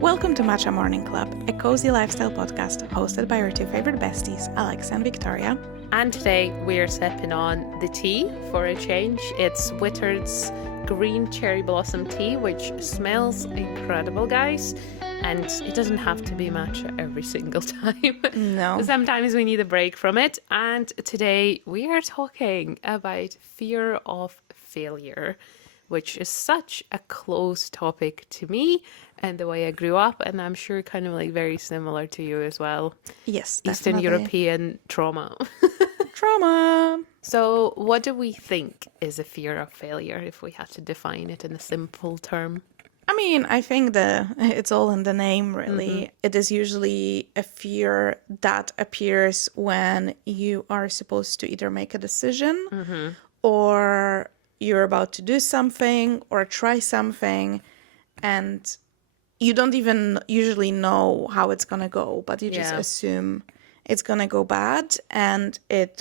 Welcome to Matcha Morning Club, a cozy lifestyle podcast hosted by our two favorite besties, Alex and Victoria. And today we're sipping on the tea for a change. It's Wittard's green cherry blossom tea, which smells incredible, guys. And it doesn't have to be matcha every single time. No. Sometimes we need a break from it. And today we are talking about fear of failure, which is such a close topic to me and the way I grew up. And I'm sure kind of like very similar to you as well. Yes, Eastern definitely. European trauma. Trauma. So what do we think is a fear of failure if we had to define it in a simple term? I mean, I think it's all in the name, really. Mm-hmm. It is usually a fear that appears when you are supposed to either make a decision or you're about to do something or try something and you don't even usually know how it's going to go, but you just assume it's going to go bad, and it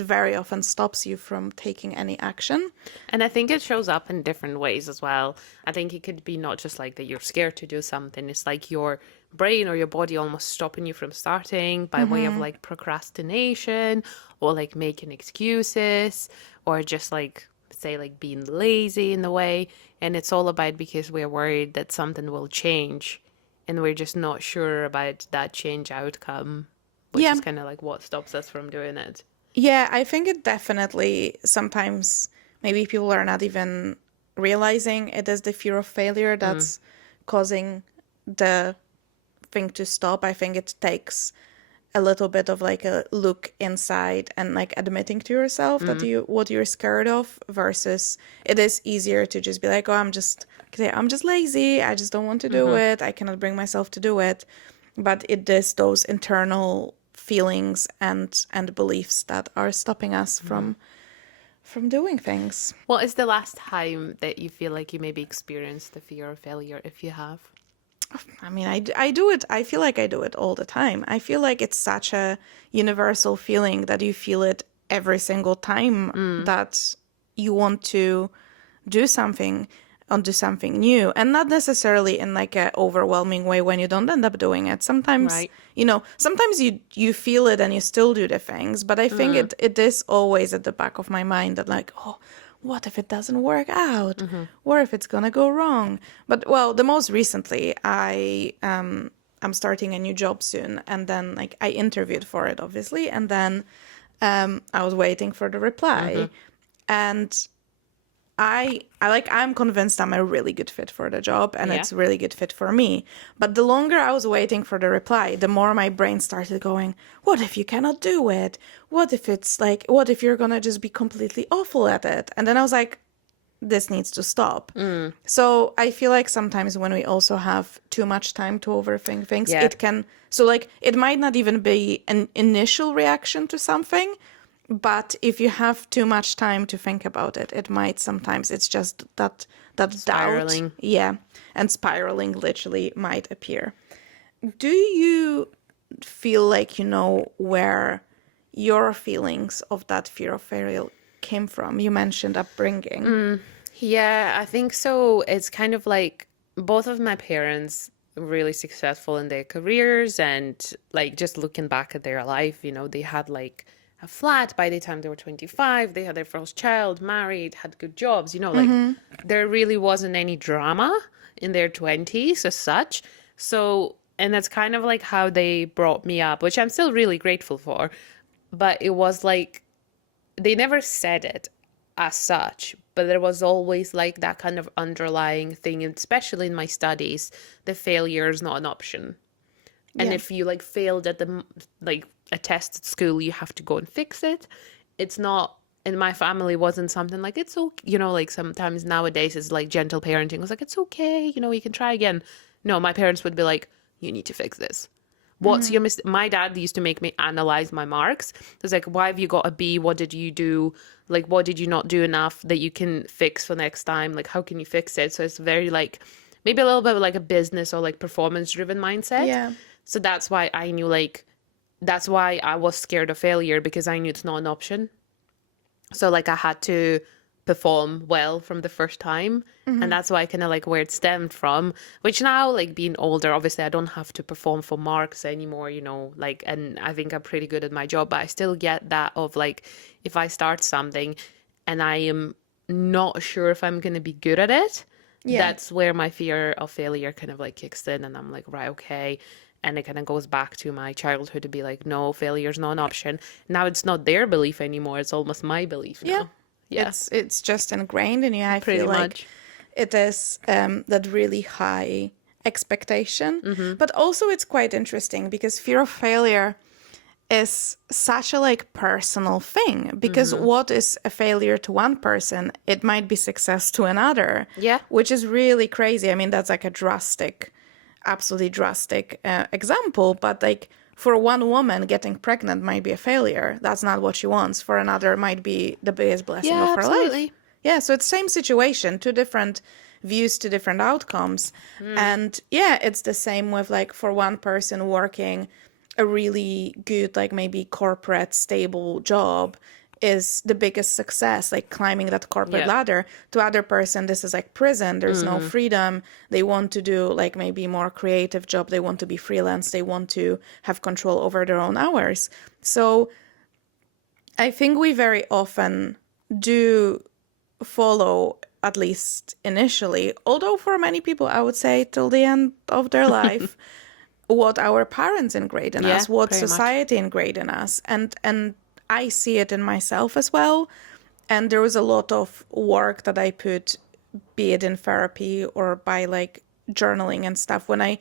very often stops you from taking any action. And I think it shows up in different ways as well. I think it could be not just like that you're scared to do something. It's like your brain or your body almost stopping you from starting by way of like procrastination or like making excuses or just like say like being lazy in the way. And it's all about because we're worried that something will change and we're just not sure about that change outcome, which is kind of like what stops us from doing it. Yeah, I think it definitely sometimes maybe people are not even realizing it is the fear of failure that's causing the thing to stop. I think it takes a little bit of like a look inside and like admitting to yourself that what you're scared of, versus it is easier to just be like, oh, I'm just lazy. I just don't want to do it. I cannot bring myself to do it. But it is those internal feelings and beliefs that are stopping us from doing things. What is the last time that you feel like you maybe experienced the fear of failure, if you have? I mean, I do it. I feel like I do it all the time. I feel like it's such a universal feeling that you feel it every single time that you want to do something new, and not necessarily in like a overwhelming way when you don't end up doing it. Sometimes, sometimes you feel it and you still do the things, but I think it is always at the back of my mind that like, oh, what if it doesn't work out? Or if it's gonna go wrong? But well, the most recently, I'm starting a new job soon, and then like I interviewed for it, obviously, and then I was waiting for the reply, and I'm convinced I'm a really good fit for the job, and it's a really good fit for me. But the longer I was waiting for the reply, the more my brain started going, what if you cannot do it? What if you're going to just be completely awful at it? And then I was like, this needs to stop. So I feel like sometimes when we also have too much time to overthink things, it might not even be an initial reaction to something, but if you have too much time to think about it, it might sometimes, it's just that spiraling. Doubt. Yeah. And spiraling literally might appear. Do you feel like you know where your feelings of that fear of failure came from? You mentioned upbringing. Yeah, I think so. It's kind of like both of my parents really successful in their careers, and like just looking back at their life, they had like a flat by the time they were 25, they had their first child, married, had good jobs, there really wasn't any drama in their 20s as such. So, and that's kind of like how they brought me up, which I'm still really grateful for. But it was like, they never said it as such, but there was always like that kind of underlying thing, especially in my studies, the failure is not an option. And if you like failed at a test at school, you have to go and fix it. It's not, in my family, wasn't something like, it's okay, like sometimes nowadays it's like gentle parenting. It was like, it's okay, you can try again. No, my parents would be like, you need to fix this. What's your mistake? My dad used to make me analyze my marks. It was like, why have you got a B? What did you do? Like, what did you not do enough that you can fix for next time? Like, how can you fix it? So it's very like, maybe a little bit like a business or like performance driven mindset. Yeah. So that's why I knew that's why I was scared of failure, because I knew it's not an option. So like I had to perform well from the first time. And that's why kind of like where it stemmed from, which now like being older, obviously I don't have to perform for marks anymore, you know, like, and I think I'm pretty good at my job, but I still get that of like, if I start something and I am not sure if I'm going to be good at it, Yeah. that's where my fear of failure kind of like kicks in. And I'm like, right, okay. And it kind of goes back to my childhood to be like, no, failure's not an option. Now it's not their belief anymore. It's almost my belief Yeah. now. Yeah, It's just ingrained in you. I pretty feel like much. it is that really high expectation. Mm-hmm. But also it's quite interesting because fear of failure is such a like personal thing because Mm-hmm. what is a failure to one person, it might be success to another, Yeah. which is really crazy. I mean, that's like a drastic, absolutely drastic example, but like for one woman, getting pregnant might be a failure. That's not what she wants. For another, it might be the biggest blessing Yeah, of her life. absolutely. Yeah, so it's same situation, two different views, two different outcomes. And yeah, it's the same with like for one person working a really good, like maybe corporate stable job is the biggest success, like climbing that corporate Yeah. ladder. To other person, this is like prison. There's no Mm-hmm. freedom. They want to do like maybe more creative job. They want to be freelance. They want to have control over their own hours. So I think we very often do follow, at least initially, although for many people, I would say till the end of their life, what our parents ingrained in Yeah, us, what pretty much. society ingrained in us. And I see it in myself as well. And there was a lot of work that I put, be it in therapy or by like journaling and stuff, when I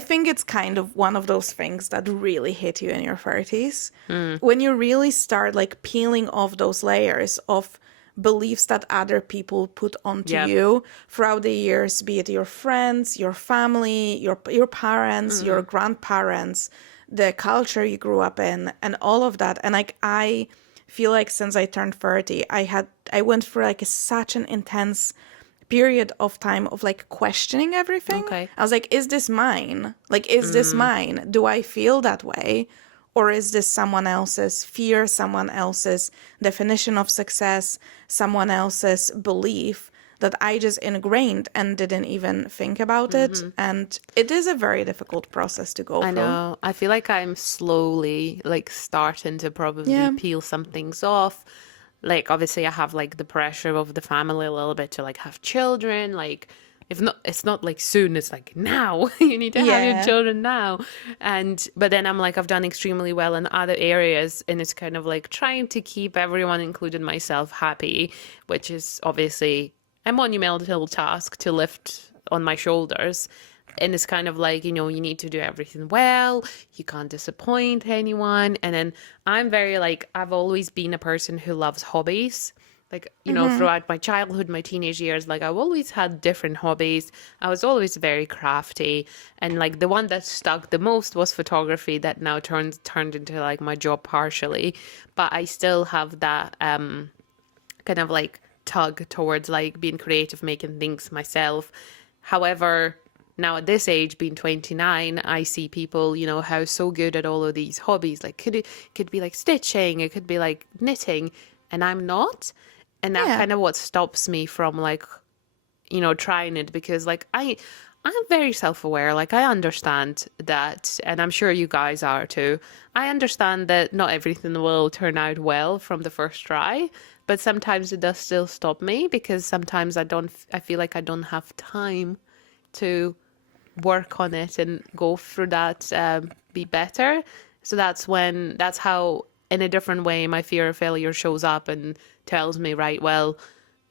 think it's kind of one of those things that really hit you in your 30s. Mm. When you really start like peeling off those layers of beliefs that other people put onto Yeah. you throughout the years, be it your friends, your family, your parents, your Mm-hmm. grandparents, the culture you grew up in, and all of that. And like I feel like since I turned 30, I went through like such an intense period of time of like questioning everything. Okay. I was like, is this mine? Like, is this Mm. mine? Do I feel that way? Or is this someone else's fear, someone else's definition of success, someone else's belief that I just ingrained and didn't even think about it? Mm-hmm. And it is a very difficult process to go I through. know. I feel like I'm slowly like starting to probably Yeah. peel some things off. Like obviously I have like the pressure of the family a little bit to like have children. Like if not, it's not like soon, it's like now. You need to have your Yeah. children now. And but then I'm like I've done extremely well in other areas and it's kind of like trying to keep everyone, including myself, happy, which is obviously a monumental task to lift on my shoulders. And it's kind of like, you know, you need to do everything well. You can't disappoint anyone. And then I'm very like, I've always been a person who loves hobbies. Like, you know, throughout my childhood, my teenage years, like I've always had different hobbies. I was always very crafty. And like the one that stuck the most was photography that now turned into like my job partially. But I still have that kind of like tug towards like being creative, making things myself. However, now at this age, being 29, I see people, you know, how so good at all of these hobbies. Like could be like stitching, it could be like knitting, and I'm not. And that Yeah. kind of what stops me from like, you know, trying it because like I'm very self-aware. Like I understand that, and I'm sure you guys are too. I understand that not everything will turn out well from the first try, but sometimes it does still stop me because sometimes I feel like I don't have time to work on it and go through that, be better. So that's how, in a different way, my fear of failure shows up and tells me, right, well,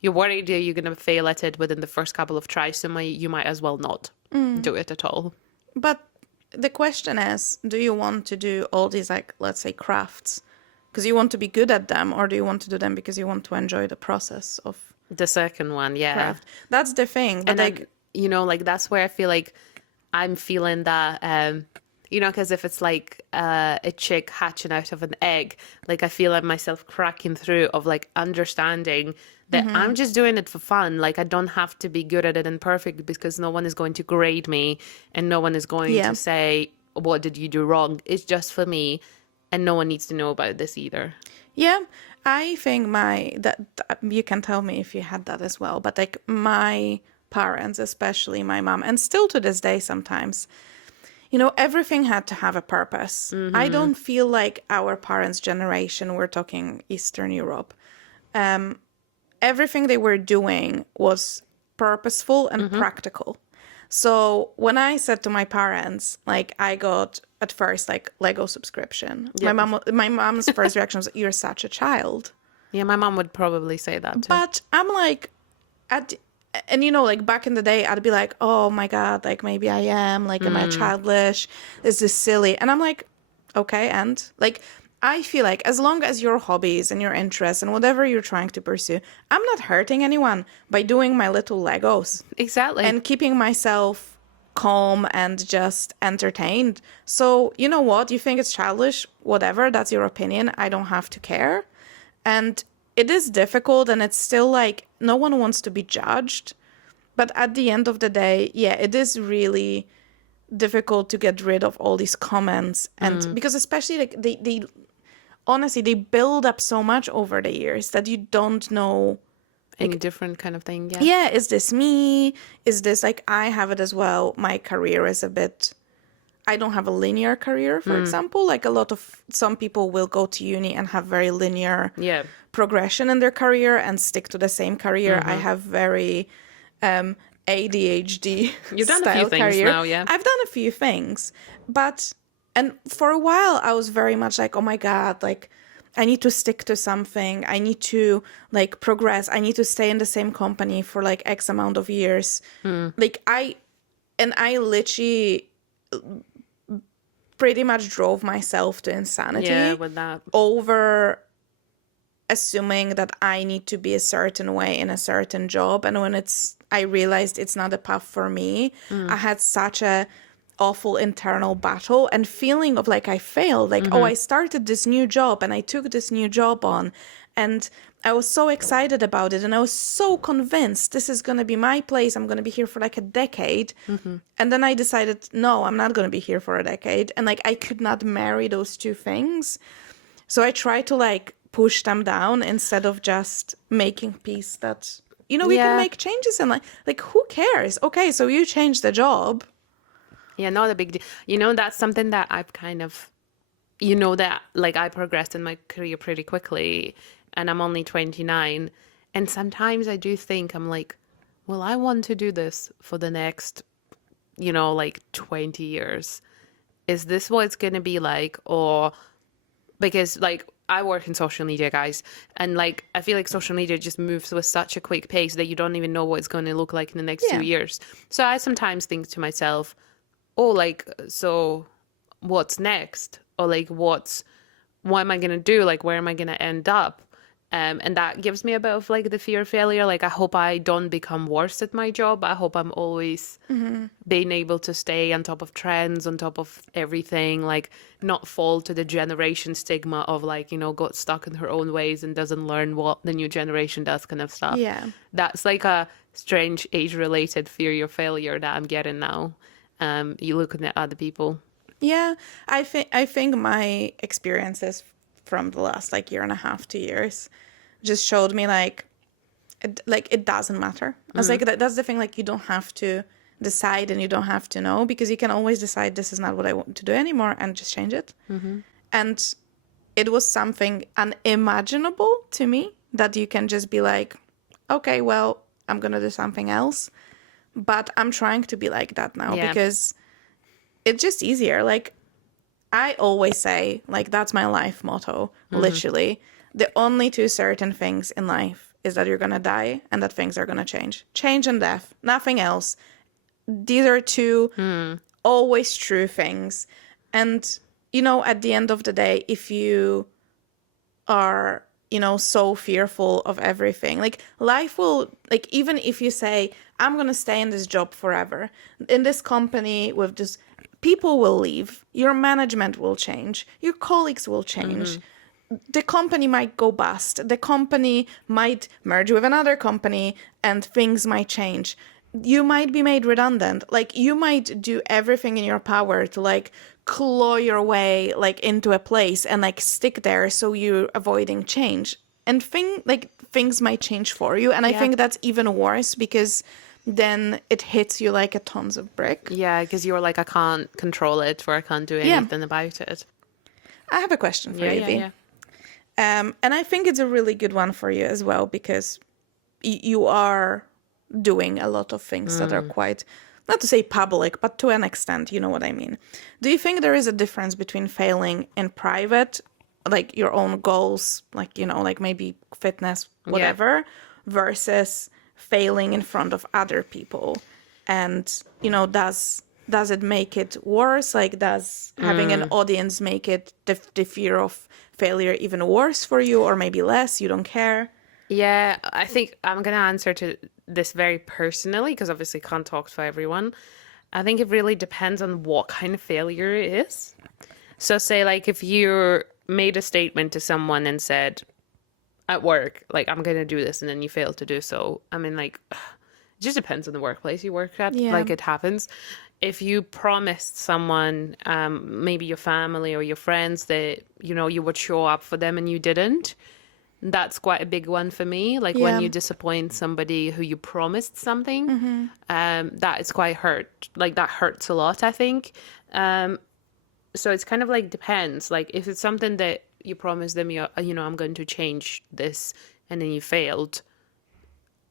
you're worried that you're going to fail at it within the first couple of tries, so you might as well not do it at all. But the question is, do you want to do all these, like, let's say, crafts because you want to be good at them, or do you want to do them because you want to enjoy the process of The second one, yeah. craft? That's the thing. But And like, then, you know, like that's where I feel like I'm feeling that, you know, because if it's like a chick hatching out of an egg, like I feel like myself cracking through of like understanding that I'm just doing it for fun. Like I don't have to be good at it and perfect because no one is going to grade me and no one is going yeah, to say, what did you do wrong? It's just for me. and no one needs to know about this either. Yeah, I think that you can tell me if you had that as well, but like my parents, especially my mom, and still to this day sometimes, everything had to have a purpose. I don't feel like our parents' generation, we're talking Eastern Europe, everything they were doing was purposeful and practical. So when I said to my parents, like I got at first like Lego subscription, Yep. my mom's first reaction was, "You're such a child." Yeah, my mom would probably say that too. But I'm like, at and like back in the day, I'd be like, "Oh my God, like maybe I am, like am I childish? Is this silly?" And I'm like, okay, and like I feel like as long as your hobbies and your interests and whatever you're trying to pursue, I'm not hurting anyone by doing my little Legos Exactly. and keeping myself calm and just entertained. So, you know what? You think it's childish? Whatever, that's your opinion. I don't have to care. And it is difficult, and it's still like no one wants to be judged. But at the end of the day, yeah, it is really difficult to get rid of all these comments. And because especially like they honestly, they build up so much over the years that you don't know. Any different kind of thing, yeah. Yeah, is this me? Is this like I have it as well? My career is a bit. I don't have a linear career, for example. Like some people will go to uni and have very linear Yeah. progression in their career and stick to the same career. I have very ADHD You've done a style few things career. now, yeah. I've done a few things, and for a while I was very much like, oh my God, like I need to stick to something. I need to like progress. I need to stay in the same company for like X amount of years. Like I literally pretty much drove myself to insanity Yeah, with that. over assuming that I need to be a certain way in a certain job. And when I realized it's not a path for me, I had such a awful internal battle and feeling of like I failed. Like, oh, I started this new job and I took this new job on and I was so excited about it. And I was so convinced this is going to be my place. I'm going to be here for like a decade. And then I decided, no, I'm not going to be here for a decade. And like, I could not marry those two things. So I tried to like push them down instead of just making peace that, we can make changes and like who cares? Okay, so you changed the job. Yeah, not a big deal. That's something that I've kind of, that like I progressed in my career pretty quickly and I'm only 29. And sometimes I do think I'm like, well, I want to do this for the next, like 20 years. Is this what it's going to be like? Or because like I work in social media, guys, and like I feel like social media just moves with such a quick pace that you don't even know what it's going to look like in the next 2 years. So I sometimes think to myself, oh, like, so what's next? Or like, what am I going to do? Like, where am I going to end up? And that gives me a bit of like the fear of failure. Like, I hope I don't become worse at my job. I hope I'm always being able to stay on top of trends, on top of everything, like not fall to the generation stigma of like, got stuck in her own ways and doesn't learn what the new generation does kind of stuff. Yeah. That's like a strange age-related fear of failure that I'm getting now. You looking at other people. Yeah, I think my experiences from the last like year and a half, 2 years, just showed me like it doesn't matter. I was like that's the thing. Like you don't have to decide and you don't have to know because you can always decide this is not what I want to do anymore and just change it. And it was something unimaginable to me that you can just be like, okay, well, I'm gonna do something else. But I'm trying to be like that now because it's just easier. Like I always say, like that's my life motto, literally. The only two certain things in life is that you're going to die and that things are going to change. Change and death, nothing else. These are two always true things. And, at the end of the day, if you are so fearful of everything, like life will, like even if you say I'm gonna stay in this job forever, in this company with this, people will leave, your management will change, your colleagues will change, the company might go bust, the company might merge with another company and things might change, you might be made redundant, like you might do everything in your power to like claw your way like into a place and like stick there so you're avoiding change. And things might change for you. And I Yeah. think that's even worse because then it hits you like a tons of brick. Yeah, because you're like, I can't control it or I can't do Yeah. anything about it. I have a question for Yeah, you, yeah, V. yeah. And I think it's a really good one for you as well because you are doing a lot of things that are quite, not to say public, but to an extent, you know what I mean. Do you think there is a difference between failing in private, like your own goals, like, you know, like maybe fitness, whatever, versus failing in front of other people? And, you know, does it make it worse? Like, does having an audience make it the fear of failure even worse for you, or maybe less? You don't care? Yeah, I think I'm going to answer to this very personally because obviously can't talk for everyone. I think it really depends on what kind of failure it is. So say like if you made a statement to someone and said at work, like I'm going to do this and then you fail to do so. I mean like it just depends on the workplace you work at. Yeah. Like it happens. If you promised someone, maybe your family or your friends that, you know, you would show up for them and you didn't, that's quite a big one for me. Like when Yeah. you disappoint somebody who you promised something, that is quite hurt. Like that hurts a lot, I think. So it's kind of like depends. Like if it's something that you promised them, you know, I'm going to change this, and then you failed,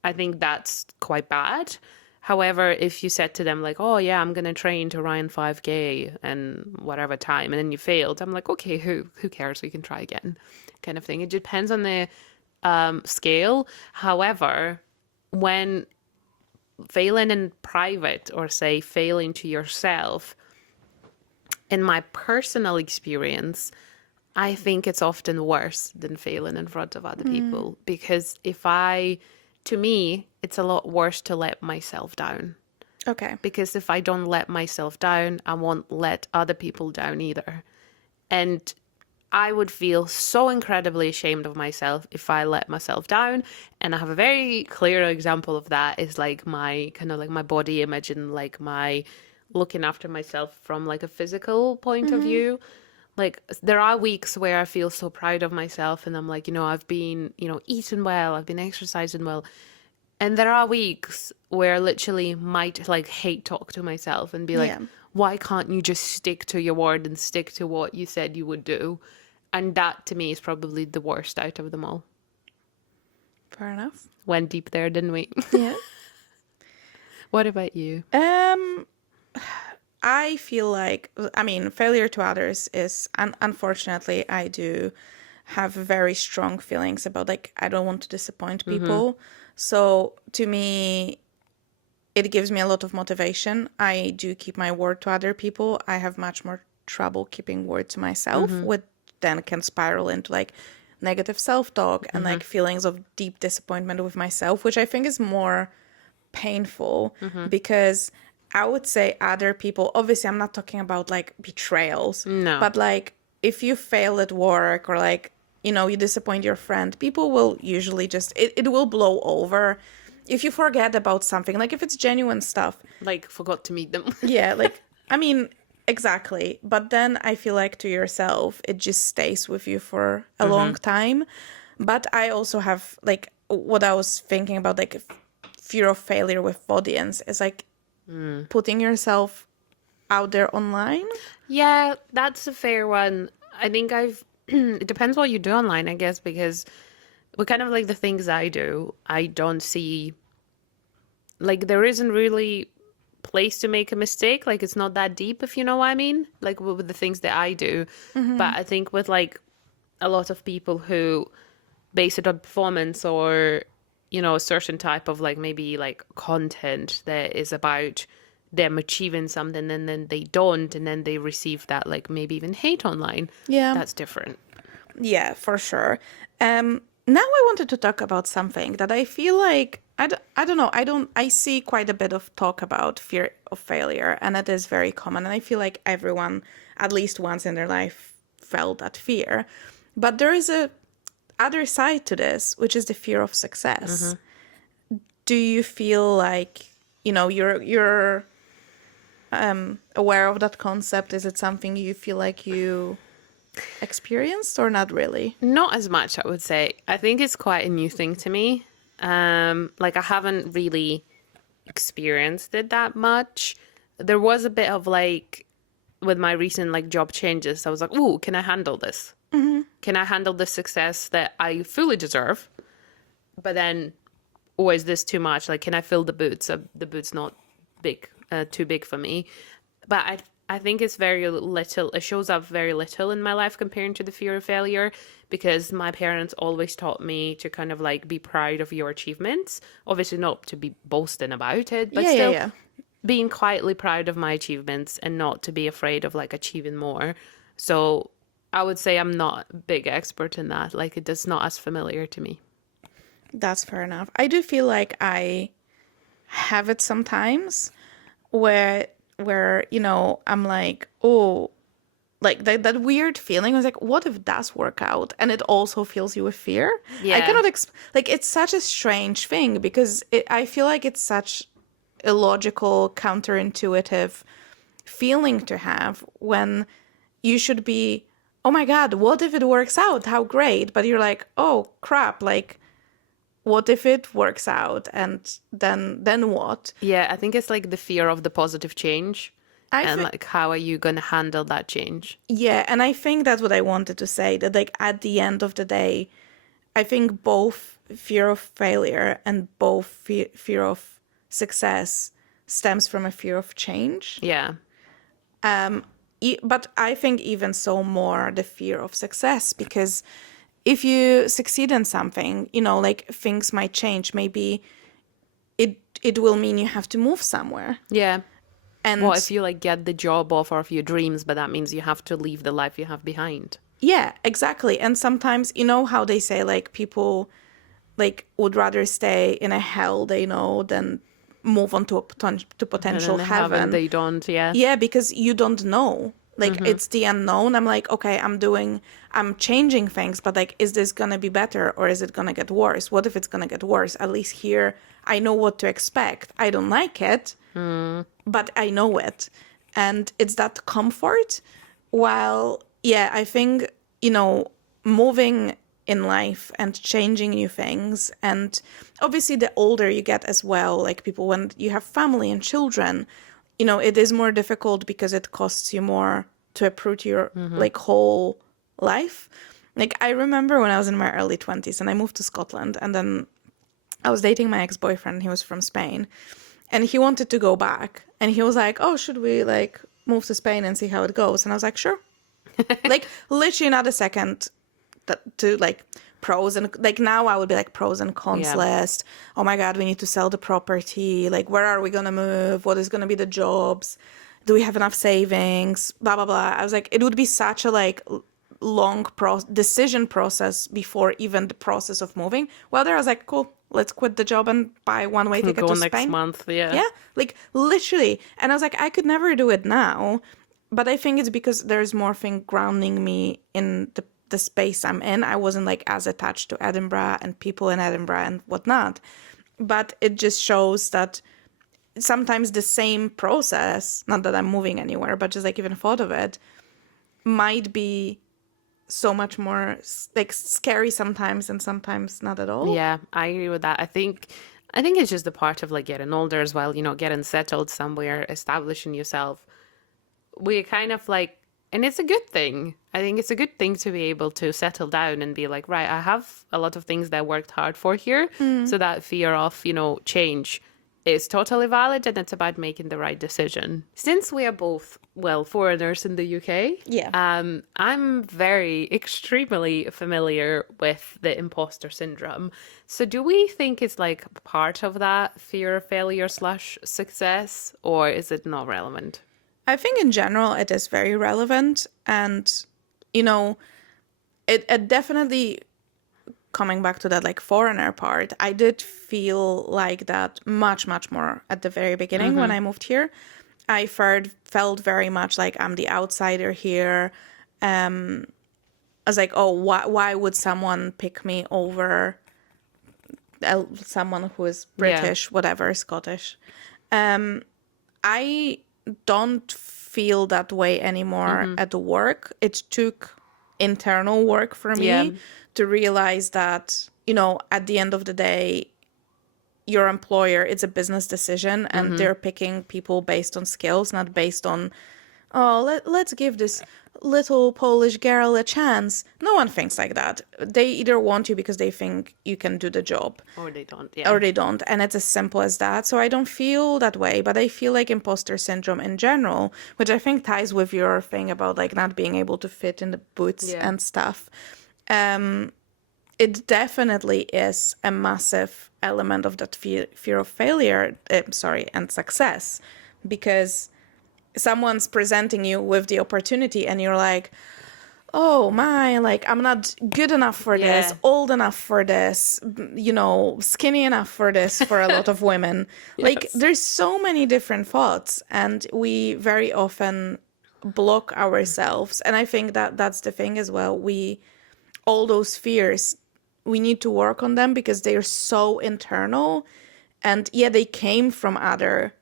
I think that's quite bad. However, if you said to them like, "Oh yeah, I'm gonna train to run 5K and whatever time," and then you failed, I'm like, "Okay, who cares? We can try again," kind of thing. It depends on the scale. However, when failing in private or say failing to yourself, in my personal experience, I think it's often worse than failing in front of other people because to me, it's a lot worse to let myself down. Okay. Because if I don't let myself down, I won't let other people down either. And I would feel so incredibly ashamed of myself if I let myself down. And I have a very clear example of that is like my kind of like my body image and like my looking after myself from like a physical point of view. Like there are weeks where I feel so proud of myself and I'm like, you know, I've been, you know, eating well, I've been exercising well. And there are weeks where I literally might like hate talk to myself and be like, Yeah. why can't you just stick to your word and stick to what you said you would do? And that to me is probably the worst out of them all. Fair enough. Went deep there, didn't we? Yeah. What about you? I feel like, I mean, failure to others is, unfortunately, I do have very strong feelings about, like, I don't want to disappoint people. So to me, it gives me a lot of motivation. I do keep my word to other people. I have much more trouble keeping word to myself, which then can spiral into, like, negative self-talk and, like, feelings of deep disappointment with myself, which I think is more painful because I would say other people, obviously I'm not talking about like betrayals, No. but like if you fail at work or like, you know, you disappoint your friend, people will usually just, it will blow over. If you forget about something, like if it's genuine stuff. Like forgot to meet them. Yeah, like, I mean, exactly. But then I feel like to yourself, it just stays with you for a long time. But I also have like what I was thinking about, like fear of failure with audience is like putting yourself out there online. Yeah, that's a fair one. I think it depends what you do online, I guess, because with kind of like the things I do, I don't see, like, there isn't really place to make a mistake. Like, it's not that deep, if you know what I mean, like with the things that I do. But I think with like a lot of people who base it on performance or, you know, a certain type of like maybe like content that is about them achieving something and then they don't and then they receive that like maybe even hate online. Yeah. That's different. Yeah, for sure. Now I wanted to talk about something that I feel like I don't know. I see quite a bit of talk about fear of failure, and it is very common. And I feel like everyone, at least once in their life, felt that fear. But there is a other side to this, which is the fear of success. Do you feel like, you know, you're aware of that concept? Is it something you feel like you experienced or not really? Not as much, I would say. I think it's quite a new thing to me. Like I haven't really experienced it that much. There was a bit of like with my recent like job changes, I was like, "Ooh, can I handle this? Can I handle the success that I fully deserve?" But then, oh, is this too much? Like, can I fill the boots? The boots not big, too big for me. But I think it's very little. It shows up very little in my life comparing to the fear of failure, because my parents always taught me to kind of like be proud of your achievements. Obviously, not to be boasting about it, but Yeah, yeah, still yeah. being quietly proud of my achievements and not to be afraid of like achieving more. So I would say I'm not a big expert in that. Like, it is not as familiar to me. That's fair enough. I do feel like I have it sometimes where I'm like, oh, like that weird feeling was like, what if it does work out? And it also fills you with fear. I Yeah. cannot like it's such a strange thing because I feel like it's such illogical, counterintuitive feeling to have when you should be, oh my God, what if it works out? How great. But you're like, oh crap, like what if it works out? And then what? Yeah, I think it's like the fear of the positive change I and think like how are you going to handle that change? yeah, and I think that's what I wanted to say, that like at the end of the day, I think both fear of failure and both fear of success stems from a fear of change. Yeah. But I think even so more the fear of success, because if you succeed in something, like things might change. Maybe it will mean you have to move somewhere. Yeah. What And if you like get the job offer of your dreams, but that means you have to leave the life you have behind? yeah, exactly. And sometimes, how they say like people like would rather stay in a hell they know than move on to to And potential then having heaven. they don't, yeah. Yeah, because you don't know. Like it's the unknown. I'm like, okay, I'm changing things, but like, is this gonna be better or is it gonna get worse? What if it's gonna get worse? At least here, I know what to expect. I don't like it, but I know it. And it's that comfort. While, yeah, I think, moving in life and changing new things. And obviously, the older you get as well, like people, when you have family and children, it is more difficult because it costs you more to uproot your like whole life. Like I remember when I was in my early 20s and I moved to Scotland, and then I was dating my ex-boyfriend. He was from Spain and he wanted to go back, and he was like, oh, should we like move to Spain and see how it goes? And I was like, sure. Like literally not a second to like pros and like now I would be like pros and cons Yeah. list. Oh my God, we need to sell the property. Like where are we gonna move? What is gonna be the jobs? Do we have enough savings? Blah blah blah. I was like, it would be such a like long decision process before even the process of moving. Well, there I was like, cool, let's quit the job and buy one-way ticket Go to next Spain. month, yeah. Yeah, like literally. And I was like, I could never do it now. But I think it's because there's more thing grounding me in the space I'm in. I wasn't like as attached to Edinburgh and people in Edinburgh and whatnot. But it just shows that sometimes the same process, not that I'm moving anywhere, but just like even thought of it, might be so much more like scary sometimes and sometimes not at all. Yeah, I agree with that. I think it's just the part of like getting older as well, getting settled somewhere, establishing yourself. We kind of like, and it's a good thing. I think it's a good thing to be able to settle down and be like, right, I have a lot of things that I worked hard for here. So that fear of, change is totally valid, and it's about making the right decision. Since we are both, well, foreigners in the UK, Yeah. I'm very extremely familiar with the imposter syndrome. So do we think it's like part of that fear of failure slash success, or is it not relevant? I think in general it is very relevant, and it definitely, coming back to that like foreigner part, I did feel like that much more at the very beginning when I moved here. I felt very much like I'm the outsider here. I was like, oh, why would someone pick me over someone who is Yeah. British, whatever, Scottish? I don't feel that way anymore at work. It took internal work for Yeah. me to realize that, at the end of the day, your employer, it's a business decision, and they're picking people based on skills, not based on, let's give this little Polish girl a chance. No one thinks like that. They either want you because they think you can do the job, Or they don't. or Yeah. they don't. And it's as simple as that. So I don't feel that way, but I feel like imposter syndrome in general, which I think ties with your thing about like not being able to fit in the boots Yeah. and stuff. It definitely is a massive element of that fear of failure, and success, because someone's presenting you with the opportunity and you're like, oh my, like I'm not good enough for this, Yeah. old enough for this, skinny enough for this for a lot of women. Like Yes. there's so many different thoughts, and we very often block ourselves. And I think that that's the thing as well. All those fears, we need to work on them because they are so internal. And yeah, they came from other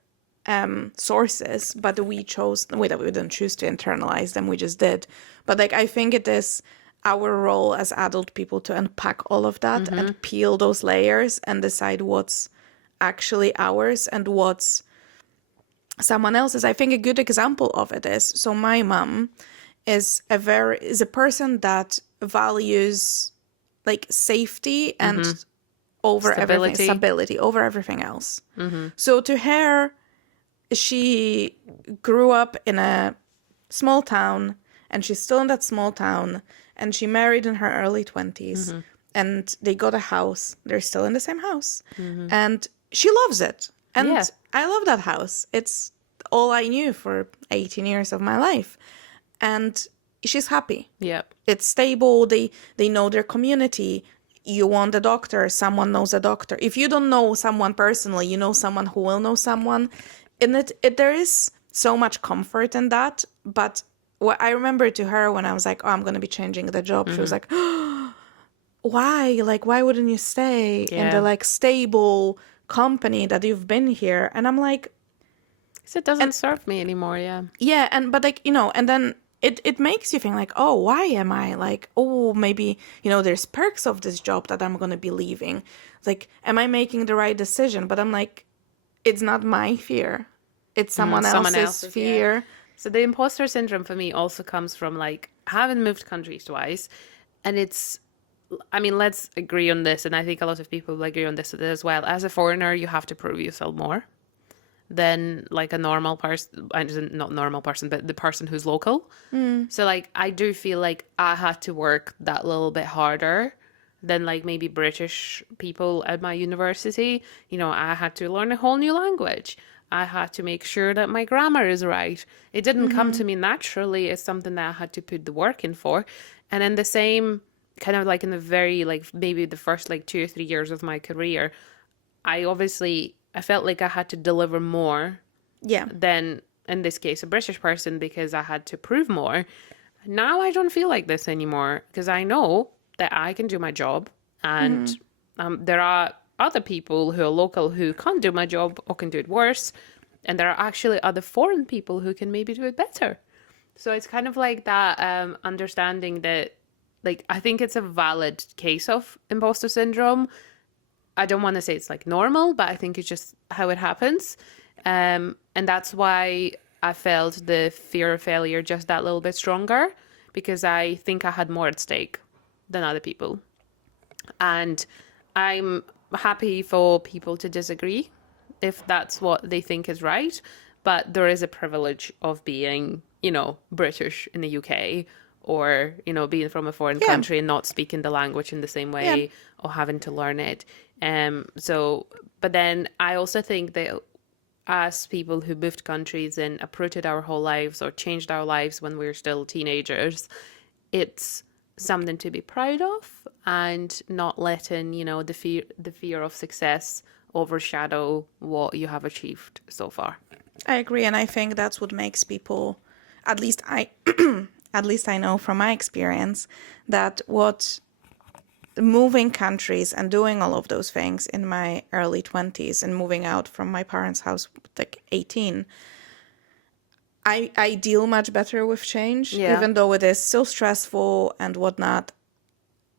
sources, but we didn't choose to internalize them, we just did. But like I think it is our role as adult people to unpack all of that and peel those layers and decide what's actually ours and what's someone else's. I think a good example of it is, so my mom is a person that values like safety and over everything, Stability. stability over everything else. So to her, she grew up in a small town, and she's still in that small town, and she married in her early 20s, and they got a house. They're still in the same house, and she loves it. And Yeah. I love that house. It's all I knew for 18 years of my life. And she's happy. Yeah. It's stable. They know their community. You want a doctor, someone knows a doctor. If you don't know someone personally, you know someone who will know someone. And there is so much comfort in that. But what I remember to her when I was like, oh, I'm going to be changing the job, she was like, why? Like, why wouldn't you stay in the Yeah. like stable company that you've been here? And I'm like, 'Cause it doesn't serve me anymore. Yeah. yeah, but like, and then it makes you think like, oh, why am I like, oh, maybe, there's perks of this job that I'm going to be leaving. Like, am I making the right decision? But I'm like, it's not my fear. It's someone else's Yeah. fear. So the imposter syndrome for me also comes from like having moved countries twice. And I mean, let's agree on this. And I think a lot of people will agree on this as well. As a foreigner, you have to prove yourself more than like a normal person, not normal person, but the person who's local. So like I do feel like I had to work that little bit harder than like maybe British people at my university. I had to learn a whole new language. I had to make sure that my grammar is right. It didn't come to me naturally. It's something that I had to put the work in for. And then the same kind of like in the very like maybe the first like 2 or 3 years of my career, I felt like I had to deliver more Yeah. than, in this case, a British person because I had to prove more. Now I don't feel like this anymore because I know that I can do my job, and there are other people who are local who can't do my job or can do it worse, and there are actually other foreign people who can maybe do it better. So it's kind of like that understanding that, like, I think it's a valid case of imposter syndrome. I don't want to say it's like normal, but I think it's just how it happens. And that's why I felt the fear of failure just that little bit stronger, because I think I had more at stake than other people. And I'm happy for people to disagree if that's what they think is right. But there is a privilege of being, British in the UK, or, being from a foreign Yeah. country and not speaking the language in the same way, Yeah. or having to learn it. But then I also think that as people who moved countries and uprooted our whole lives or changed our lives when we were still teenagers, it's something to be proud of, and not letting, the fear of success overshadow what you have achieved so far. I agree, and I think that's what makes people, at least I at least I know from my experience, that what moving countries and doing all of those things in my early 20s and moving out from my parents' house like 18, I deal much better with change, Yeah. even though it is still stressful and whatnot.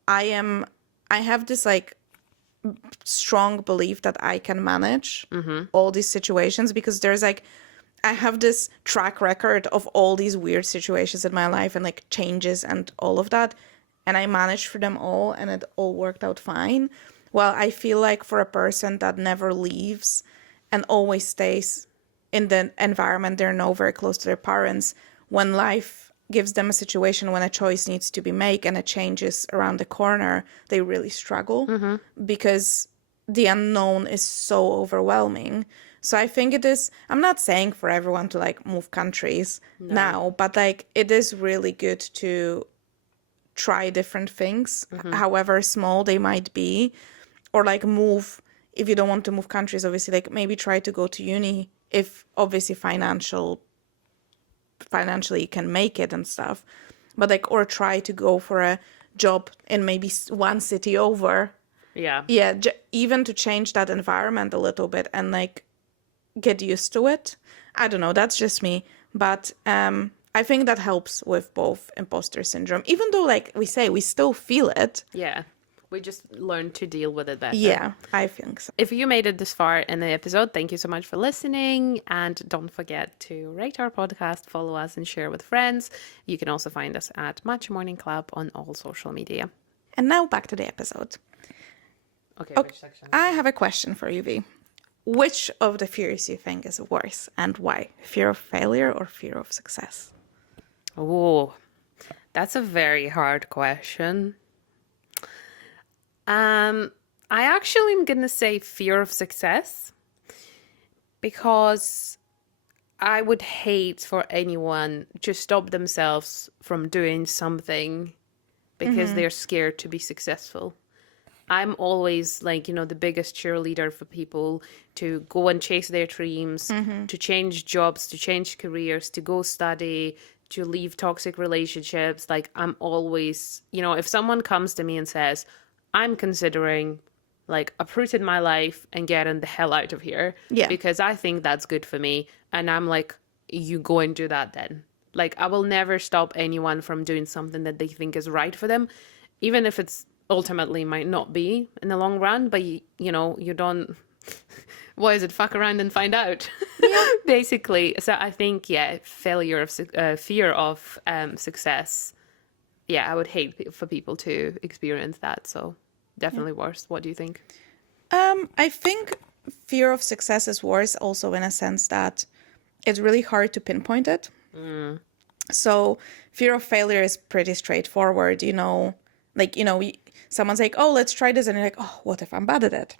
I have this like strong belief that I can manage all these situations, because there's like, I have this track record of all these weird situations in my life and like changes and all of that. And I managed for them all and it all worked out fine. Well, I feel like for a person that never leaves and always stays in the environment they know, very close to their parents, when life gives them a situation when a choice needs to be made and a change is around the corner, they really struggle because the unknown is so overwhelming. So I think it is, I'm not saying for everyone to like move countries now, but like it is really good to try different things, however small they might be, or like move, if you don't want to move countries, obviously, like maybe try to go to uni if obviously financially you can make it and stuff, but like, or try to go for a job in maybe one city over. Yeah. Yeah, even to change that environment a little bit and like get used to it. I don't know, that's just me, but I think that helps with both imposter syndrome, even though like we say we still feel it. Yeah. We just learn to deal with it better. Yeah, I think so. If you made it this far in the episode, thank you so much for listening. And don't forget to rate our podcast, follow us, and share with friends. You can also find us at Matcha Morning Club on all social media. And now back to the episode. Okay, Okay, which section? I have a question for you, V. Which of the fears you think is worse and why? Fear of failure or fear of success? Oh, that's a very hard question. I actually am gonna say fear of success, because I would hate for anyone to stop themselves from doing something because they're scared to be successful. I'm always like, the biggest cheerleader for people to go and chase their dreams, to change jobs, to change careers, to go study, to leave toxic relationships. Like, I'm always, if someone comes to me and says, I'm considering like uprooting my life and getting the hell out of here because I think that's good for me. And I'm like, you go and do that then. Like, I will never stop anyone from doing something that they think is right for them, even if it's ultimately might not be in the long run, but you don't, what is it, fuck around and find out. Basically. So I think, failure of fear of success, I would hate for people to experience that. So definitely worse. What do you think? I think fear of success is worse also in a sense that it's really hard to pinpoint it. So fear of failure is pretty straightforward, someone's like, oh, let's try this. And you're like, oh, what if I'm bad at it?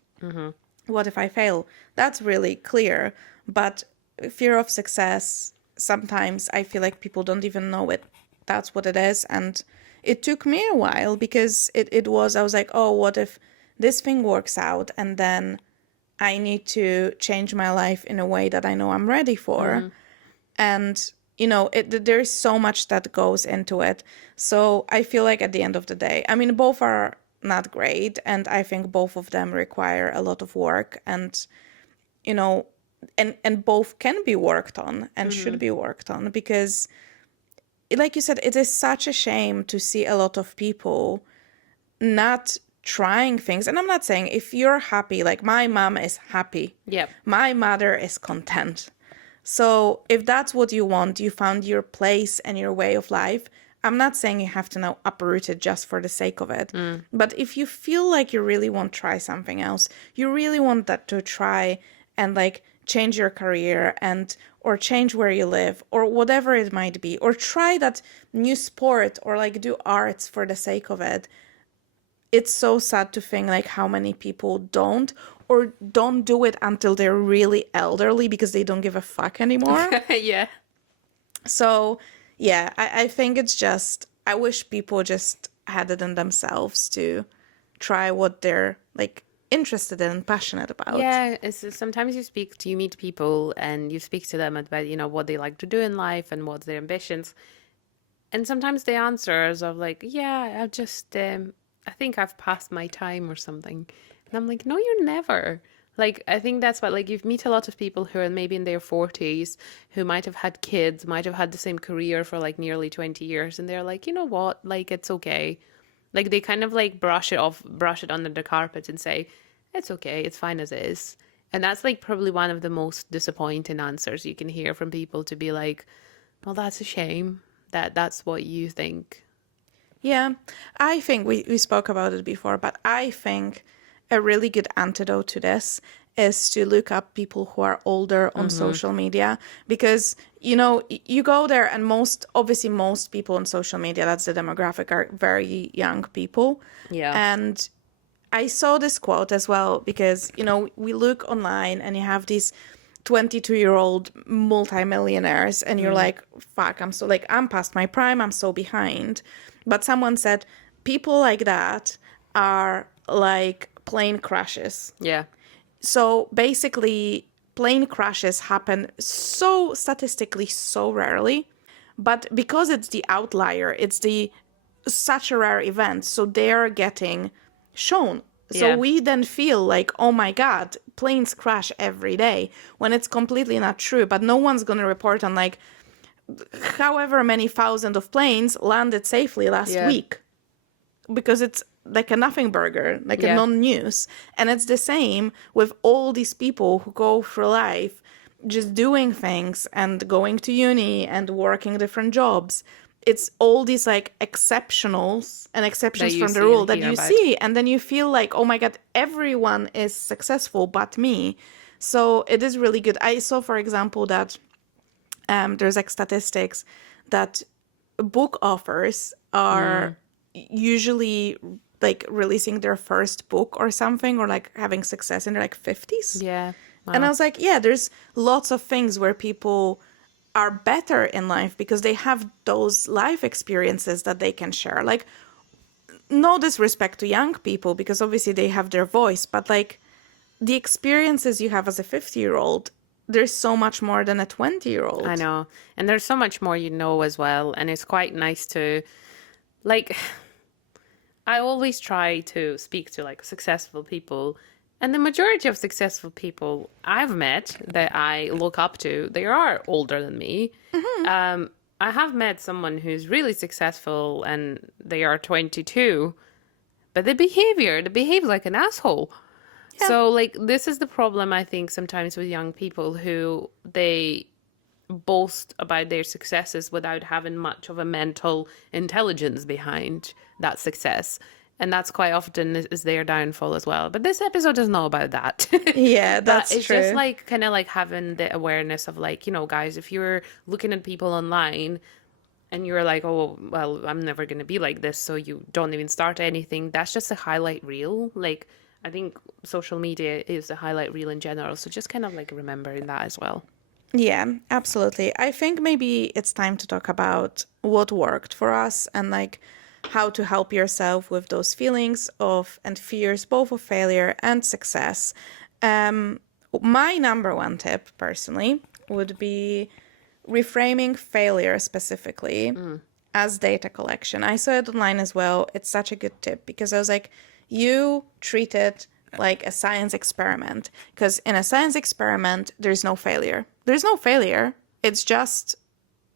What if I fail? That's really clear. But fear of success, sometimes I feel like people don't even know it. That's what it is. And it took me a while because I was like, oh, what if this thing works out and then I need to change my life in a way that I know I'm ready for. And, there's so much that goes into it. So I feel like at the end of the day, I mean, both are not great. And I think both of them require a lot of work and, and both can be worked on and should be worked on because, like you said, it is such a shame to see a lot of people not trying things. And I'm not saying if you're happy, like my mom is happy. Yep. My mother is content. So if that's what you want, you found your place and your way of life. I'm not saying you have to now uproot it just for the sake of it. But if you feel like you really want to try something else, you really want that to try and like change your career or change where you live or whatever it might be, or try that new sport or like do arts for the sake of it. It's so sad to think like how many people don't or don't do it until they're really elderly because they don't give a fuck anymore. Yeah. So I think it's just, I wish people just had it in themselves to try what they're like interested in and passionate about. Yeah, sometimes you meet people and you speak to them about, what they like to do in life and what's their ambitions. And sometimes the answers of like, I just, I think I've passed my time or something. And I'm like, no, you're never. Like, I think that's what, like, you meet a lot of people who are maybe in their 40s, who might have had kids, might have had the same career for like nearly 20 years, and they're like, you know what, like, it's okay. Like, they kind of like brush it off, brush it under the carpet and say, it's okay, it's fine as is. And that's like probably one of the most disappointing answers you can hear from people, to be like, well, that's a shame that that's what you think. Yeah, I think we spoke about it before, but I think a really good antidote to this is to look up people who are older on Mm-hmm. social media because, you know, you go there and obviously, most people on social media, that's the demographic, are very young people. Yeah. And I saw this quote as well because, you know, we look online and you have these 22-year-old multimillionaires and you're Mm. like, fuck, I'm past my prime, I'm so behind. But someone said people like that are like plane crashes. Yeah. So basically, plane crashes happen so statistically so rarely, but because it's the outlier, it's the such a rare event, so they're getting shown. So Yeah. we then feel like, oh my God, planes crash every day, when it's completely not true. But no one's going to report on like however many thousands of planes landed safely last Yeah. week because it's like a nothing burger, like a Yeah. non-news. And it's the same with all these people who go through life just doing things and going to uni and working different jobs. It's all these like exceptionals and That exceptions you from the see and rule that hear you about. see, and then you feel like, oh my God, everyone is successful but me. So it is really good. I saw, for example, that there's like statistics that book authors are Mm. usually like releasing their first book or something, or like having success in their like 50s. Yeah. And I Wow. was like, yeah, there's lots of things where people are better in life because they have those life experiences that they can share. Like, no disrespect to young people because obviously they have their voice, but like the experiences you have as a 50-year-old, there's so much more than a I 20-year-old. know. And there's so much more you know as well. And it's quite nice to, like, I always try to speak to like successful people. And the majority of successful people I've met that I look up to, they are older than me. I have met someone who's really successful and they are 22, but they behave like an asshole. Yeah. So, like, this is the problem, I think, sometimes with young people who they boast about their successes without having much of a mental intelligence behind that success. And that's quite often is their downfall as well. But this episode is not about that. Yeah, But that's it's just true. like kind of like having the awareness of like, you know, guys, if you're looking at people online and you're like, oh, well, I'm never going to be like this, so you don't even start anything, that's just a highlight reel. Like, I think social media is a highlight reel in general. So just kind of like remembering that as well. Yeah, absolutely. I think maybe it's time to talk about what worked for us and like how to help yourself with those feelings of and fears, both of failure and success. Um, my number one tip, personally, would be reframing failure specifically as data collection. I saw it online as well. It's such a good tip because I was like, you treat it like a science experiment. Because in a science experiment, there's no failure. There's no failure. It's just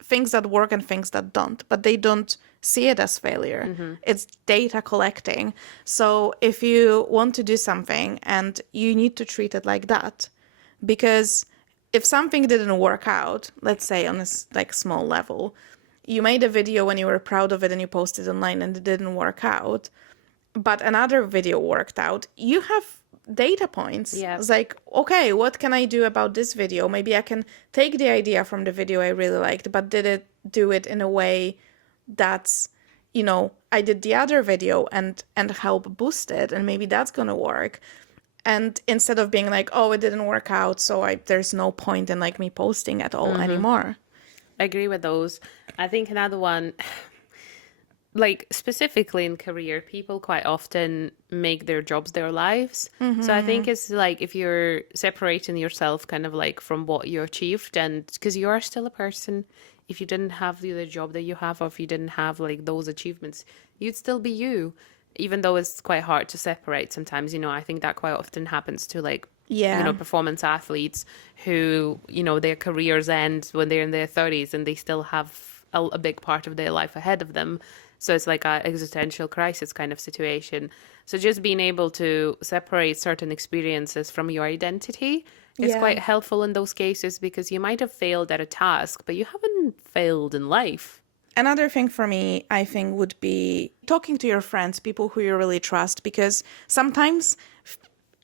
things that work and things that don't, but they don't see it as failure. It's data collecting. So if you want to do something and you need to treat it like that, because if something didn't work out, let's say on a like small level, you made a video when you were proud of it and you posted online and it didn't work out, but another video worked out, you have data points. Yeah. It's like, okay, what can I do about this video? Maybe I can take the idea from the video I really liked, but did it do it in a way that's, you know, I did the other video and help boost it, and maybe that's gonna work. And instead of being like, oh, it didn't work out, so there's no point in like me posting at all anymore. I agree with those. I think another one, like specifically in career, people quite often make their jobs their lives. So I think it's like if you're separating yourself kind of like from what you achieved, and because you are still a person, if you didn't have the job that you have, or if you didn't have like those achievements, you'd still be you. Even though it's quite hard to separate sometimes, you know, I think that quite often happens to like Yeah. performance athletes who, their careers end when they're in their 30s and they still have a big part of their life ahead of them. So it's like a existential crisis kind of situation. So just being able to separate certain experiences from your identity is Yeah. quite helpful in those cases, because you might have failed at a task, but you haven't failed in life. Another thing for me, I think, would be talking to your friends, people who you really trust, because sometimes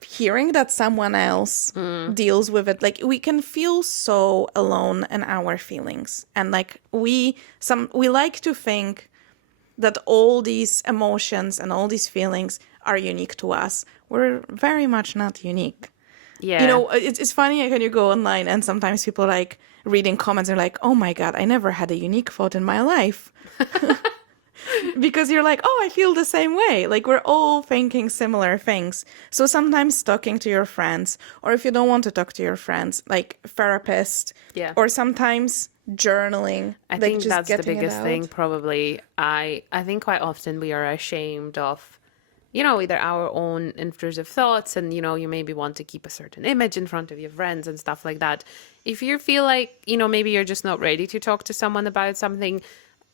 hearing that someone else deals with it, like we can feel so alone in our feelings. And like we like to think that all these emotions and all these feelings are unique to us. We're very much not unique. Yeah. It's funny when you go online and sometimes people like reading comments are like, oh my God, I never had a unique thought in my life. Because you're like, oh, I feel the same way. Like we're all thinking similar things. So sometimes talking to your friends, or if you don't want to talk to your friends, like therapist, Yeah. or sometimes journaling. I like think just that's the getting it biggest thing, out. probably. I think quite often we are ashamed of, either our own intrusive thoughts, and, you maybe want to keep a certain image in front of your friends and stuff like that. If you feel like, maybe you're just not ready to talk to someone about something,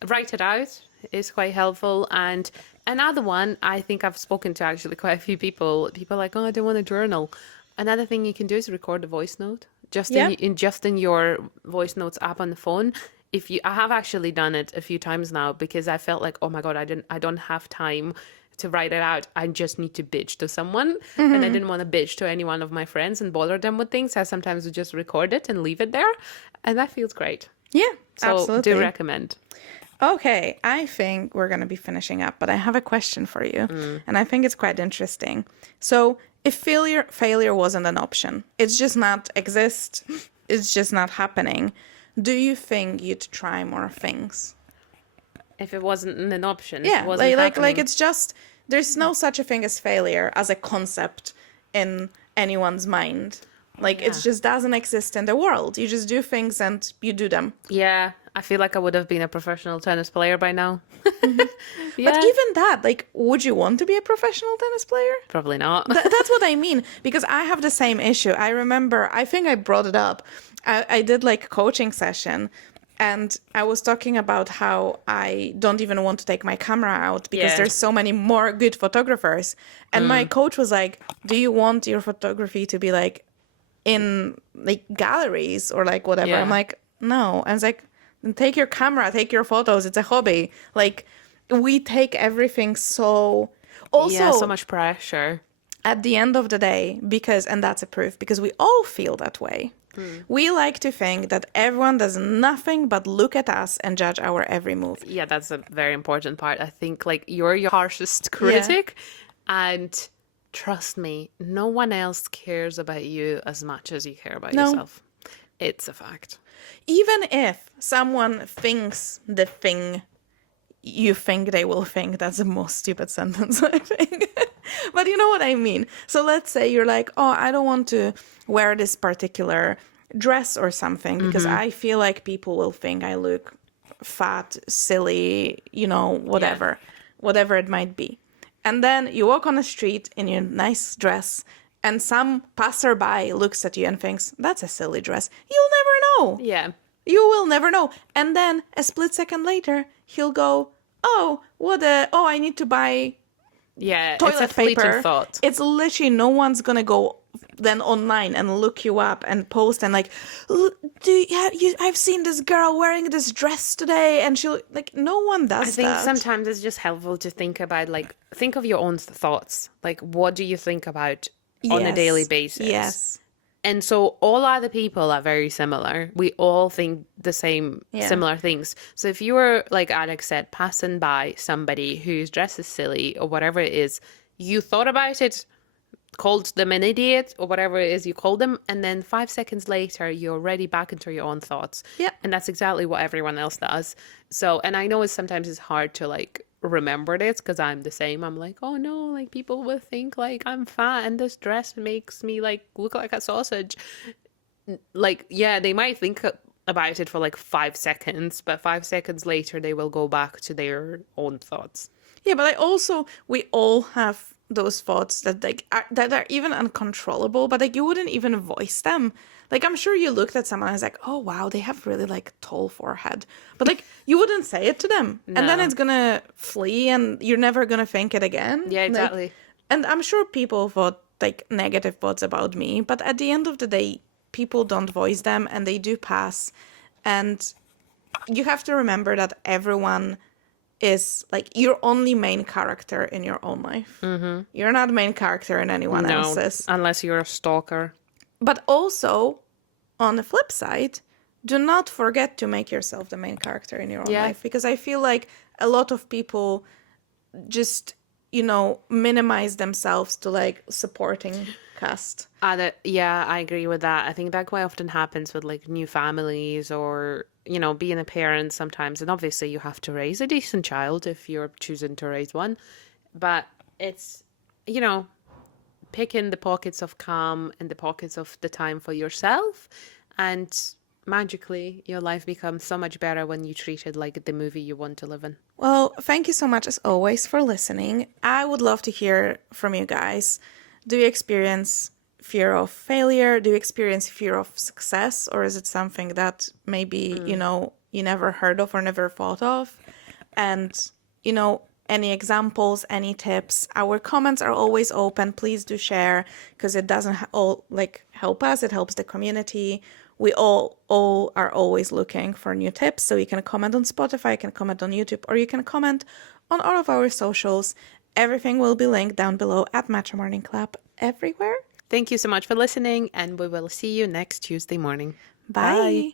write it out is quite helpful. And another one, I think I've spoken to actually quite a few people. People are like, oh, I don't want to journal. Another thing you can do is record a voice note just Yeah. in your voice notes app on the phone. I have actually done it a few times now, because I felt like, oh my God, I don't have time to write it out. I just need to bitch to someone. And I didn't want to bitch to any one of my friends and bother them with things. I sometimes would just record it and leave it there. And that feels great. Yeah, So absolutely. do recommend. Okay, I think we're going to be finishing up, but I have a question for you, and I think it's quite interesting. So, if failure wasn't an option, it's just not exist, it's just not happening, do you think you'd try more things? If it wasn't an option, if it Yeah, wasn't like happening. it's just there's no such a thing as failure as a concept in anyone's mind. Like it Yeah. just doesn't exist in the world. You just do things and you do them. Yeah, I feel like I would have been a professional tennis player by now. But Yeah, even that, like, would you want to be a professional tennis player? probably not. That's what I mean, because I have the same issue. I remember, I think I brought it up. I did like a coaching session and I was talking about how I don't even want to take my camera out because Yeah. there's so many more good photographers. And my coach was like, do you want your photography to be like in like galleries or like whatever? Yeah. I'm like, no. And it's like, then take your camera, take your photos. It's a hobby. Like we take everything so also Yeah, so much pressure. at the end of the day, because, and that's a proof, because we all feel that way. We like to think that everyone does nothing but look at us and judge our every move. Yeah, that's a very important part. I think like you're your harshest critic, and trust me, no one else cares about you as much as you care about No. yourself. It's a fact. Even if someone thinks the thing you think they will think, that's the most stupid sentence, I think. But you know what I mean. So let's say you're like, oh, I don't want to wear this particular dress or something because I feel like people will think I look fat, silly, whatever it might be. And then you walk on the street in your nice dress and some passerby looks at you and thinks, that's a silly dress. You'll never know. Yeah. You will never know. And then a split second later, he'll go, oh, I need to buy Yeah, it's a toilet fleeting paper. thought. It's literally no one's going to go then online and look you up and post and like, I've seen this girl wearing this dress today. And she'll like, no one does I think that. sometimes it's just helpful to think about, like, think of your own thoughts. Like, what do you think about on a Yes. daily basis? Yes. And so all other people are very similar. We all think the same, Yeah. similar things. So if you were, like Alex said, passing by somebody whose dress is silly or whatever it is, you thought about it, called them an idiot or whatever it is you called them, and then 5 seconds later, you're already back into your own thoughts. Yeah. And that's exactly what everyone else does. So, and I know sometimes it's hard to, like, remember this because I'm the same. I'm like, oh no, like people will think like I'm fat and this dress makes me like look like a sausage. Like, yeah, they might think about it for like 5 seconds, but 5 seconds later they will go back to their own thoughts. Yeah, but we all have those thoughts that like that are even uncontrollable, but like you wouldn't even voice them. Like I'm sure you looked at someone and was like, oh wow, they have really like tall forehead, but like you wouldn't say it to them, and then No. it's gonna flee, and you're never gonna think it again. Yeah, Like, exactly. and I'm sure people thought like negative thoughts about me, but at the end of the day, people don't voice them, and they do pass, and you have to remember that everyone is like your only main character in your own life. Mm-hmm. You're not main character in anyone No, else's. unless you're a stalker. But also, on the flip side, do not forget to make yourself the main character in your own Yeah. life, because I feel like a lot of people just, minimize themselves to like supporting cast. Yeah, I agree with that. I think that quite often happens with like new families or, being a parent sometimes. And obviously you have to raise a decent child if you're choosing to raise one. But it's, you know, picking the pockets of calm and the pockets of the time for yourself. And magically, your life becomes so much better when you treat it like the movie you want to live in. Well, thank you so much as always for listening. I would love to hear from you guys. Do you experience fear of failure? Do you experience fear of success? Or is it something that maybe, you never heard of or never thought of? And, any examples, any tips? Our comments are always open. Please do share, because it doesn't all like help us. It helps the community. We all are always looking for new tips. So you can comment on Spotify, you can comment on YouTube, or you can comment on all of our socials. Everything will be linked down below at Matcha Morning Club everywhere. Thank you so much for listening, and we will see you next Tuesday morning. Bye. Bye.